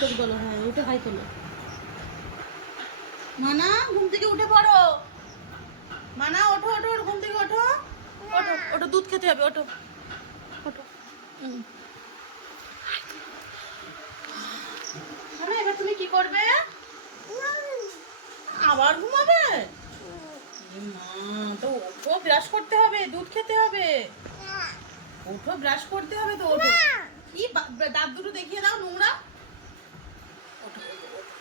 চোখ বলো হ্যাঁ উঠে হাই তোলো মানা ঘুম থেকে উঠে পড়ো। মানা ওঠো ওঠো ঘুম থেকে ওঠো। ওঠো ওঠো দুধ খেতে হবে ওঠো। ওঠো। মানা, এবার তুমি কি করবে? আবার ঘুমাবে? তো ওঠো ব্রাশ করতে হবে দুধ খেতে হবে। ওঠো ব্রাশ করতে হবে তো ওঠো কি বা- বা- দাঁত দুটো দেখিয়ে দাও নোংরা ওঠো,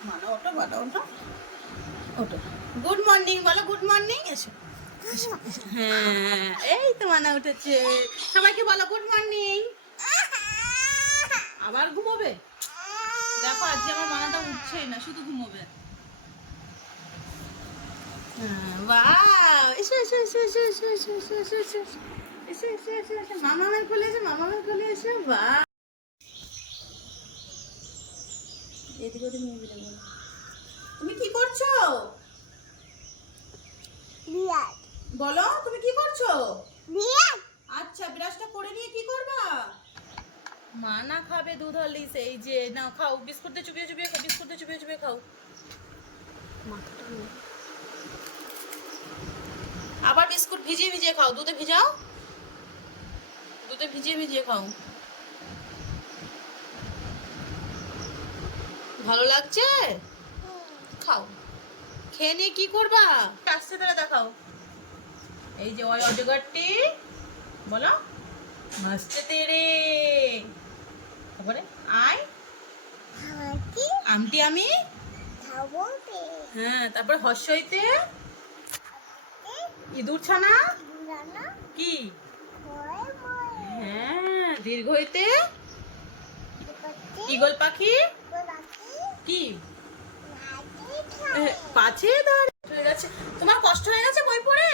ওঠো, ওঠো। মানা ওঠো মানা ওঠো গুড মর্নিং বলো গুড মর্নিং এসো। হ্যাঁ এই তো মানা উঠেছে সবাইকে বলো গুড মর্নিং আবার ঘুমোবে দেখো আজকে আমার মানাটা উঠছেই না শুধু ঘুমোবে হ্যাঁ, বাহ এসো এসো এসো এসো এসো এসো এসো এসো এসো এসো এসো এসো এসো মামামের কোলে এসো মামামের কোলে বলো। তুমি কি করছ? বলো তুমি কি করছ? আচ্ছা ব্রাশটা করে নিয়ে কি করবা? মা না খাবে দুধ হলিস এই যে না খাও বিস্কুট চুপিয়ে চুপিয়ে খাও বিস্কুট চুপিয়ে চুপিয়ে খাও। আবার বিস্কুট ভিজিয়ে ভিজিয়ে খাও দুধে ভিজাও। দুধে ভিজিয়ে ভিজিয়ে খাও। ভালো লাগছে? খাও খেয়ে নিয়ে কি করবা? আসছে তারা দেখাও। এই যে ওই অজগরটি বলো। মাস্তে তেরে। তারপরে আয় আমটি আমি? হ্যাঁ তারপরে হর্ষইতে? ইঁদুর ছানা কি? হ্যাঁ দীর্ঘ হইতে ইগল পাখি কি এ, পাছে ধর হয়ে গেছে তোমার কষ্ট হয়ে গেছে বই পড়ে?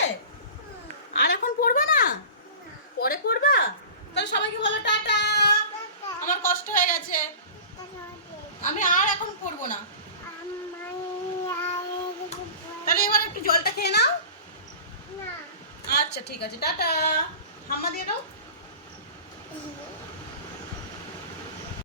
আর এখন পড়বে না? পরে পড়বা? তাহলে সবাইকে বলো টাটা। আমার কষ্ট হয়ে গেছে। আমি আর এখন পড়ব না। তাহলে এবার একটু জলটা খেয়ে নাও। আচ্ছা ঠিক আছে। টাটা। হাম্মা দিয়ে দাও।